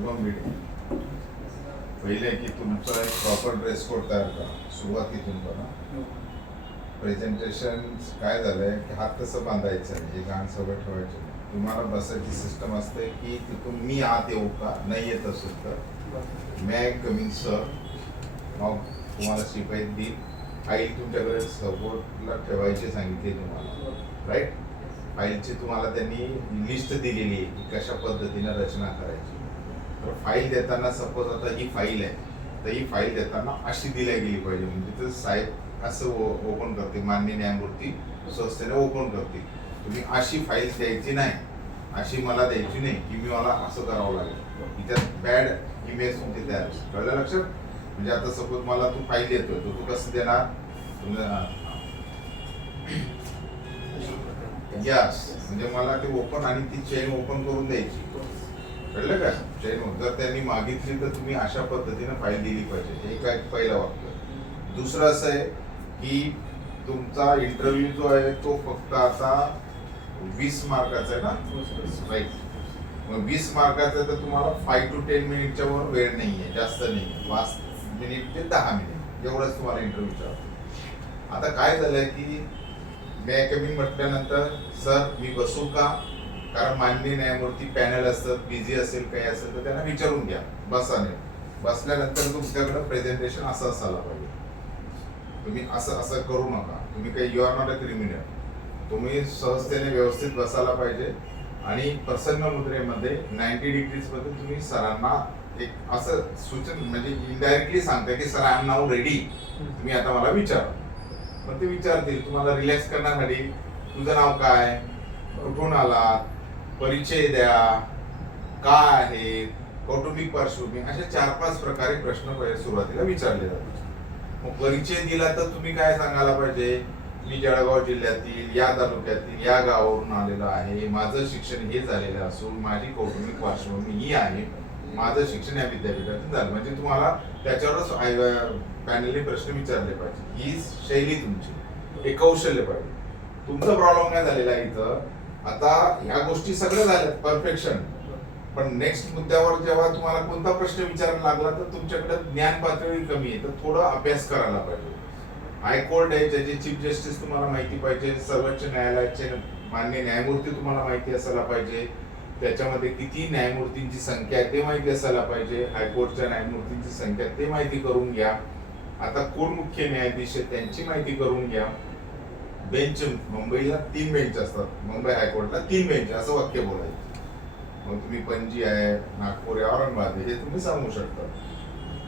शुभम भिडे पहिले की तुमचा एक प्रॉपर ड्रेस कोड तयार करा सुरुवातीतून करा प्रेझेंटेशन काय झालंय? की हात कसं बांधायचं नाही हे सगळं ठेवायचं. तुम्हाला बसायची सिस्टम असते की तिथून मी आत येऊ का? नाही येत असेल तर. मॅ कमिंग सर मग तुम्हाला शिपाई देईल. फाईल तुमच्याकडे सपोर्टला ठेवायची सांगितली तुम्हाला. राईट फाईलची तुम्हाला त्यांनी लिस्ट दिलेली आहे की कशा पद्धतीने रचना करायची. तर फाईल देताना सपोज आता ही फाईल आहे तर ही फाईल देताना अशी दिल्या गेली पाहिजे. म्हणजे तर साहेब असं ओपन करते मान्य न्यायमूर्ती संस्थेने ओपन करते. तुम्ही अशी फाईल द्यायची नाही अशी मला द्यायची नाही की मी मला असं करावं लागेल. त्यात बॅड इमेज तुमची तयार. कळलं लक्षात? म्हणजे आता सपोज मला तू फाईल देतोय तर तू कसं देणार? यस म्हणजे मला ते ओपन आणि ती चेन ओपन करून द्यायची. कळलं का? चेन जर त्यांनी मागितली तर तुम्ही अशा पद्धतीने फाईल दिली पाहिजे. हे काय पहिलं वाक्य. दुसरं असं आहे की तुमचा इंटरव्ह्यू जो आहे तो फक्त आता वीस मार्काचा आहे ना? राईट मग वीस मार्काचा तर तुम्हाला फाईव्ह टू टेन मिनिटच्या वर वेळ नाही आहे जास्त नाही आहे पाच मिनिट ते दहा मिनिट एवढंच तुम्हाला इंटरव्ह्यूचा आता काय झालंय की मी कमी म्हटल्यानंतर सर मी बसू का? कारण माननीय न्यायमूर्ती पॅनल असतात बिझी असेल काही असेल तर त्यांना विचारून घ्या बसाने. बसल्यानंतर तुमच्याकडे प्रेझेंटेशन असं असायला पाहिजे. तुम्ही असं असं करू नका. तुम्ही काही you are not a criminal तुम्ही सहजतेने व्यवस्थित बसायला पाहिजे आणि प्रसन्न मुद्रेमध्ये नाईन्टी डिग्रीजमध्ये तुम्ही सरांना एक असं सूचन म्हणजे इनडायरेक्टली सांगता की sir I am now ready तुम्ही आता मला विचारा. मग ते विचारतील तुम्हाला रिलॅक्स करण्यासाठी तुझं नाव काय? कुठून आलात? परिचय द्या काय आहे कौटुंबिक पार्श्वभूमी अशा चार पाच प्रकारे प्रश्न सुरुवातीला विचारले जातात. मग परिचय दिला तर तुम्ही काय सांगायला पाहिजे? मी जळगाव जिल्ह्यातील या तालुक्यातील या गावावरून आलेलो आहे. माझं शिक्षण हे झालेलं असून माझी कौटुंबिक पार्श्वभूमी ही आहे. माझं शिक्षण या विद्यापीठातून झालं. म्हणजे तुम्हाला त्याच्यावरच पॅनलने प्रश्न विचारले पाहिजे. ही शैली तुमची. हे कौशल्य पाहिजे. तुमचा प्रॉब्लेम काय झालेला आहे इथं? आता ह्या गोष्टी सगळ्या झाल्यात परफेक्शन पण नेक्स्ट मुद्द्यावर जेव्हा तुम्हाला कोणता प्रश्न विचारायला लागला तर तुमच्याकडे ज्ञान पातळी कमी आहे. तर थोडं अभ्यास करायला पाहिजे. हायकोर्ट आहे ज्याचे चीफ जस्टिस तुम्हाला माहिती पाहिजे. सर्वोच्च न्यायालयाचे मान्य न्यायमूर्ती तुम्हाला माहिती असायला पाहिजे. त्याच्यामध्ये किती न्यायमूर्तींची संख्या आहे ते माहिती असायला पाहिजे. हायकोर्टच्या न्यायमूर्तींची संख्या ते माहिती करून घ्या. आता कोण मुख्य न्यायाधीश आहे त्यांची माहिती करून घ्या. बेंच मुंबईला तीन बेंच असतात. मुंबई हायकोर्टला तीन बेंच असं वाक्य बोलायचं. मग तुम्ही पणजी आहे नागपूर आहे औरंगाबाद आहे हे तुम्ही सांगू शकता.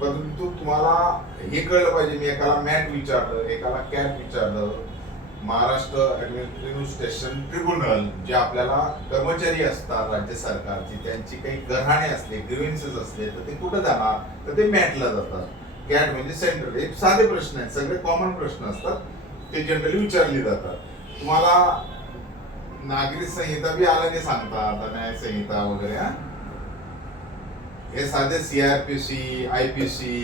परंतु तुम्हाला हे कळलं पाहिजे मी एकाला मॅट विचारलं एकाला कॅप विचारलं. महाराष्ट्र ऍडमिनिस्ट्रेशन ट्रिब्युनल जे आपल्याला कर्मचारी असतात राज्य सरकारची त्यांची काही गऱ्हाणे असले ग्रीव्हन्सेस असले तर ते कुठं जाणार? तर ते मॅटला जातात. कॅट म्हणजे सेंट्रल हे साधे प्रश्न आहेत सगळे कॉमन प्रश्न असतात. ते जनरली विचारले जातात. तुम्हाला नागरिक संहिता बी आला नाही सांगतात आता न्याय संहिता वगैरे हे? साधे सीआरपीसी आयपीसी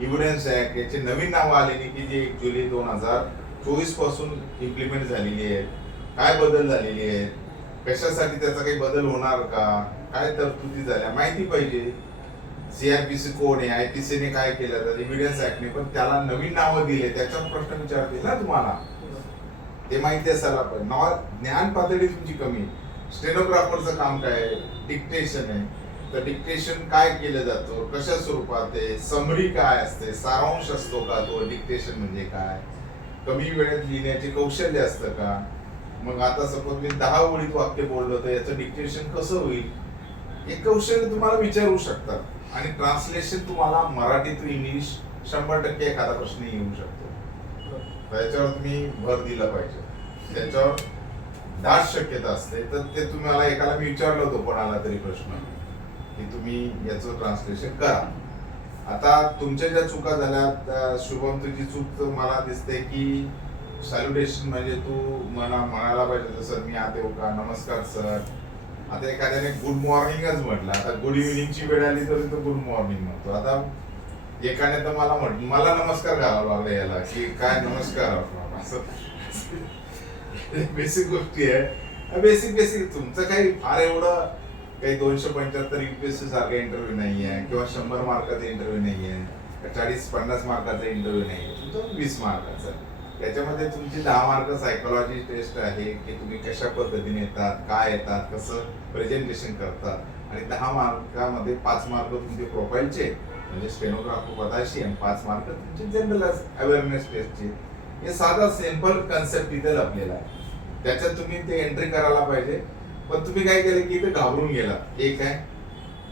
इव्हिडन्स ऍक्ट याचे नवीन नावं आलेली की जी एक जुलै दोन हजार चोवीसपासून इम्प्लिमेंट झालेली आहेत. काय बदल झालेली आहेत? कशासाठी त्याचा काही बदल होणार का? काय तरतुदी झाल्या? माहिती पाहिजे. सीआरपीसी कोण आहे आयपीसी ने काय केलं तर इव्हिडन्स ऍक्टने पण त्याला नवीन नावं दिले त्याच्यावर प्रश्न विचारतील ना तुम्हाला. ते माहिती असायला पण. नॉ ज्ञान पातळी तुमची कमी स्टेनोग्राफरचं काम काय डिक्टेशन आहे. तर डिक्टेशन काय केलं जातं? कशा स्वरूपात आहे? समरी काय असते? सारांश असतो का तो? डिक्टेशन म्हणजे काय? कमी वेळेत लिहिण्याचे कौशल्य असतं का? मग आता सपोज मी दहा ओळीत वाक्य बोललो तर याचं डिक्टेशन कसं होईल? हे कौशल्य तुम्हाला विचारू शकतात. आणि ट्रान्सलेशन तुम्हाला मराठी टू इंग्लिश शंभर टक्के एखादा प्रश्न येऊ शकतो. त्याच्यावर तुम्ही भर दिला पाहिजे. त्याच्यावर दाट शक्यता असते. तर ते तुम्हाला एकाला मी विचारलं होतं कोणाला तरी प्रश्न. की तुम्ही याचं ट्रान्सलेशन करा. आता तुमच्या ज्या चुका झाल्या त्या शुभम तुझी चूक तर मला दिसते की सॅल्युटेशन म्हणजे तू म्हणा म्हणायला पाहिजे सर मी आता येऊ का? नमस्कार सर. आता एखाद्याने गुड मॉर्निंगच म्हटलं. आता गुड इव्हिनिंगची वेळ आली तरी तो गुड मॉर्निंग म्हणतो. आता एकाने तर मला म्हट मला नमस्कार घालावा लागला याला की काय नमस्कार असं. बेसिक गोष्टी आहे. बेसिक बेसिक तुमचं काही फार एवढं काही दोनशे पंच्याहत्तर युपीएससी सारखा इंटरव्ह्यू नाही आहे किंवा शंभर मार्काचा इंटरव्ह्यू नाही आहे चाळीस पन्नास मार्काचा इंटरव्ह्यू नाही आहे तुमचा वीस मार्काचा त्याच्यामध्ये तुमची दहा मार्क सायकोलॉजी टेस्ट आहे की तुम्ही कशा पद्धतीने येतात काय येतात कसं प्रेझेंटेशन करतात. आणि दहा मार्कामध्ये पाच मार्क तुमचे प्रोफाईलचे म्हणजे स्टेनोग्राफर पदाशी आणि पाच मार्क तुमचे जनरल अवेअरनेस टेस्टचे हे साधा सिंपल कन्सेप्ट इथे लपलेला आहे. त्याच्यात तुम्ही ते एंट्री करायला पाहिजे. पण तुम्ही काय केलं की इथे घाबरून गेला एक आहे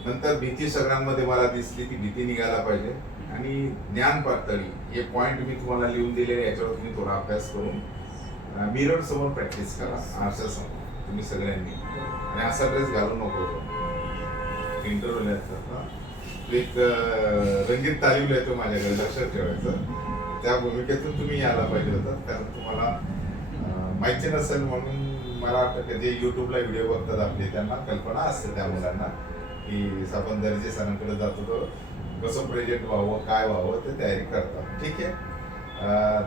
नंतर भीती सगळ्यांमध्ये मला दिसली ती भीती निघायला पाहिजे. आणि ज्ञान पातळी हे पॉइंट मी तुम्हाला लिहून दिले याच्यावर तुम्ही थोडा अभ्यास करून मिरर समोर प्रॅक्टिस करा आरशा समोर तुम्ही सगळ्यांनी. आणि असा ड्रेस घालू नको. इंटरव्ह्यू तू एक रंगीत तालीम येतो माझ्याकडे लक्षात ठेवायचं. त्या भूमिकेतून तुम्ही यायला पाहिजे होतं कारण तुम्हाला माहिती नसेल म्हणून मला वाटतं की जे युट्यूबला व्हिडिओ बघतात आपले त्यांना कल्पना असते त्या मुलांना की आपण दर्जे सणांकडे जातो तर कसं प्रेझेंट व्हावं काय व्हावं ते तयारी करतात. ठीक आहे?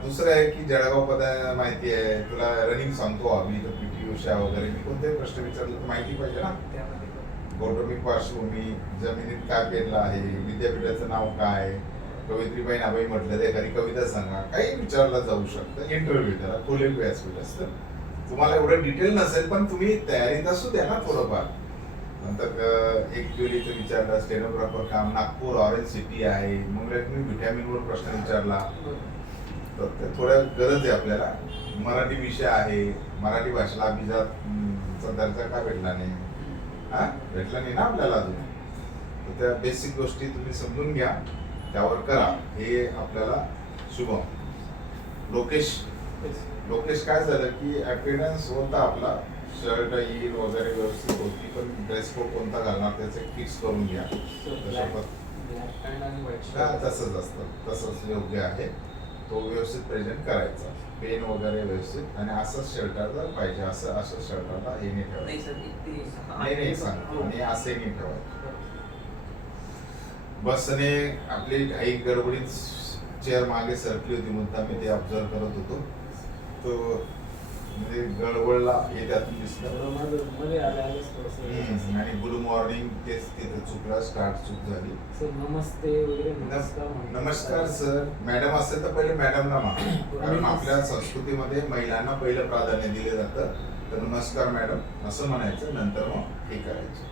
दुसरं आहे की जळगाव पदा माहिती आहे तुला रनिंग सांगतो आम्ही तर पी टी उषा वगैरे मी कोणतेही प्रश्न विचारले तर माहिती पाहिजे ना. कौटुंबिक पार्श्वभूमी जमिनीत काय पेरलं आहे विद्यापीठाचं नाव काय कवित्रीबाई नाबाई म्हटलं तर एखादी कविता सांगा. काही विचारलं जाऊ शकतं इंटरव्ह्यू त्याला खुले व्यासपीठ असतं. तुम्हाला एवढं डिटेल नसेल पण तुम्ही तयारीत असू द्या ना थोडंफार. नंतर एक पिढीचं विचारलं स्टेनोग्राफर काम नागपूर ऑरेंज सिटी आहे. मग तुम्ही व्हिटॅमिनवर प्रश्न विचारला. तर ते थोड्या गरज आहे आपल्याला. मराठी विषय आहे. मराठी भाषेला अभिजातचा दर्जा का भेटला नाही? हा? भेटला नाही ना आपल्याला अजून? तर त्या बेसिक गोष्टी तुम्ही समजून घ्या. त्यावर करा. हे आपल्याला शुभम लोकेश. लोकेश काय झालं की अपिअरन्स होता आपला. शर्ट येईल वगैरे व्यवस्थित होती पण ड्रेस कोड कोणता घालणार त्याचे फिक्स करून घ्या. तशा हा, तसंच असतं. तसंच योग्य आहे. तो व्यवस्थित प्रेझेंट करायचा. पेन वगैरे व्यवस्थित. आणि असंच शर्टाला पाहिजे. असं असं शर्टाला हे नाही ठेवायचं. नाही नाही सांग. आणि असे नाही ठेवायचं. बसने आपली घाई गडबडीत चेअर मागे सरकली होती मुद्दा मी ते ऑब्झर्व करत होतो. तो म्हणजे गडबडला हे त्यातून दिसलं आणि गुड मॉर्निंग तेच तिथं चुकला स्टार्ट चूक झाली. सर नमस्ते वगैरे नमस्कार सर मॅडम असेल तर पहिले मॅडमला मागा. कारण आपल्या संस्कृतीमध्ये महिलांना पहिलं प्राधान्य दिले जातं. तर नमस्कार मॅडम असं म्हणायचं नंतर मग हे करायचं.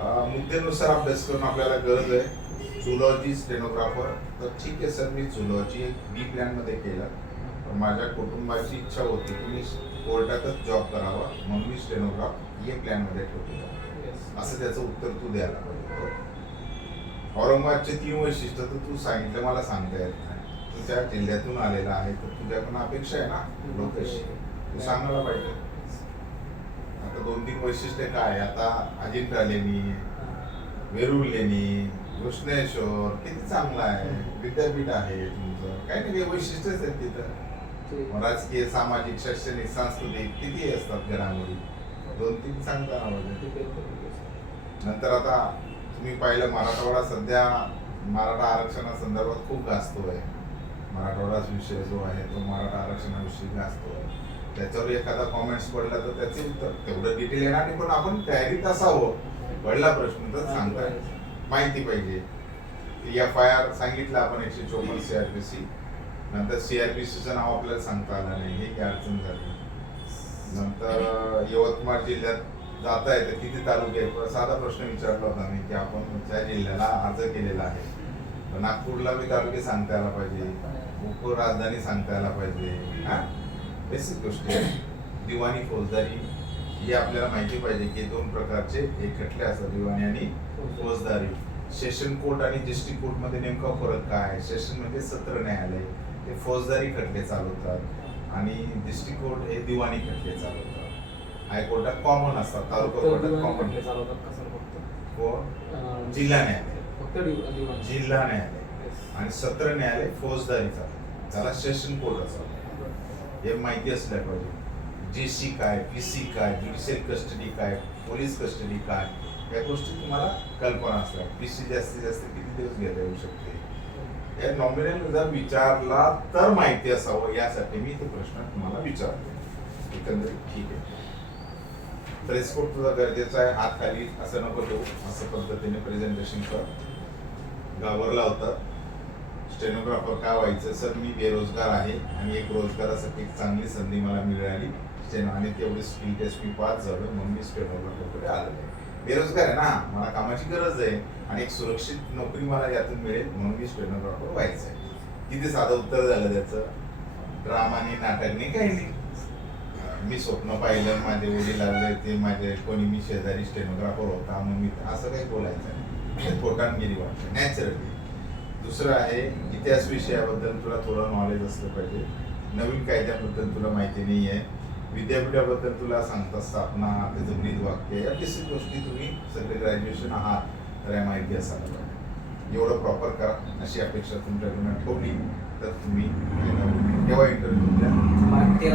अं, मुद्द्यानुसार अभ्यास करून आपल्याला गरज आहे. झुलॉजी स्टेनोग्राफर तर ठीक आहे सर मी झुलॉजी बी प्लॅनमध्ये केलं. माझ्या कुटुंबाची इच्छा होती की मी कोर्टातच जॉब करावा म्हणून मी स्टेनोग्राफ ए प्लॅनमध्ये ठेवलेला Yes. असं त्याचं उत्तर तू द्यायला पाहिजे. औरंगाबादचे तीन वैशिष्ट्य तर तू सांगितलं मला सांगता येत नाही. तू त्या जिल्ह्यातून आलेला आहे तर तुझ्याकडून अपेक्षा आहे ना? लोकेश. तू सांगायला पाहिजे. आता दोन तीन वैशिष्ट्य काय? आता अजिंठा लेणी वेरूळ लेणी घृष्णेश्वर किती चांगलं आहे. विद्यापीठ आहे तुमचं. काही ना काही वैशिष्ट्यच आहेत तिथं. राजकीय सामाजिक शैक्षणिक सांस्कृतिक किती असतात घडामोडी? दोन तीन सांगता. नंतर आता तुम्ही पाहिलं मराठवाडा सध्या मराठा आरक्षणासंदर्भात खूप गाजतोय मराठवाडाच विषय जो आहे तो मराठा आरक्षणाविषयी गाजतोय त्याच्यावर एखादा कॉमेंट्स पडला तर त्याचे तेवढं डिटेल येणार नाही पण आपण तयारीत असावं. पडला प्रश्न तर सांगताय माहिती पाहिजे. एफ आय आर सांगितलं आपण एकशे चोपन्न सीआरपीसी नंतर सीआरपीसीचं नाव आपल्याला सांगता आलं नाही. हे काय अडचण झाली? नंतर यवतमाळ जिल्ह्यात जाता येतं. किती तालुके आहेत? साधा प्रश्न विचारला होता मी की आपण त्या जिल्ह्याला अर्ज केलेला आहे नागपूरला मी तालुके सांगता यायला पाहिजे. उपराजधानी सांगता यायला पाहिजे. हा? बेसिक गोष्टी आहे. दिवाणी फौजदारी ही आपल्याला माहिती पाहिजे की दोन प्रकारचे एकटले असतात दिवाणी आणि फौजदारी. सेशन कोर्ट आणि डिस्ट्रिक्ट कोर्टमध्ये नेमका फरक काय? आहे सेशन म्हणजे सत्र न्यायालय. ते फौजदारी खटले चालवतात आणि डिस्ट्रिक्ट कोर्ट हे दिवाणी खटले चालवतात. हायकोर्टात कॉमन असतात तालुका कोर्टात कॉमन चालवतात अं, जिल्हा न्यायालय. जिल्हा न्यायालय. आणि सत्र न्यायालय फौजदारी चालवतात. त्याला सेशन कोर्ट असतात हे माहिती असल्या पाहिजे. जी सी काय पी सी काय ज्युडिशियल कस्टडी काय पोलीस कस्टडी काय या गोष्टी तुम्हाला कल्पना असल्या पी सी जास्तीत जास्त किती दिवस घेता येऊ शकते? या नॉमिनल जर विचारला तर माहिती असावं यासाठी मी तो प्रश्न तुम्हाला विचारतो. एकंदरीत ठीक आहे. ड्रेस कोड तुझा गरजेचा आहे हात खाली असं नको देऊ असं पद्धतीने प्रेझेंटेशन कर. घाबरला होता. स्टेनोग्राफर का व्हायचं? सर मी बेरोजगार आहे आणि एक रोजगारासाठी एक चांगली संधी मला मिळाली. स्टेनो आणि तेवढी स्किल टेस्ट मी पास झालो म्हणून मी स्टेनोग्राफरकडे आलो. आहे बेरोजगार आहे ना मला कामाची गरज आहे आणि एक सुरक्षित नोकरी मला यातून मिळेल म्हणून मी स्टेनोग्राफर व्हायचं आहे किती साधं उत्तर झालं त्याचं? ड्रामाने नाटकने काही नाही. मी स्वप्न पाहिलं माझे वडील आले ते माझे कोणी मी शेजारी स्टेनोग्राफर होता मग मी असं काही बोलायचं नाही. म्हणजे हे पोटांगिरी वाटतं नॅचरली दुसरं आहे इतिहास विषयाबद्दल तुला थोडं नॉलेज असलं पाहिजे. नवीन कायद्याबद्दल तुला माहिती नाही आहे विद्यापीठाबद्दल तुला सांगता स्थापना त्याचं ब्रीद वाक्य या बेसिक गोष्टी तुम्ही सगळे ग्रॅज्युएशन आहात तर या माहिती असायला पाहिजे. एवढं प्रॉपर करा अशी अपेक्षा तुमच्याकडून ठेवली तर तुम्ही तेव्हा इंटरव्ह्यू द्या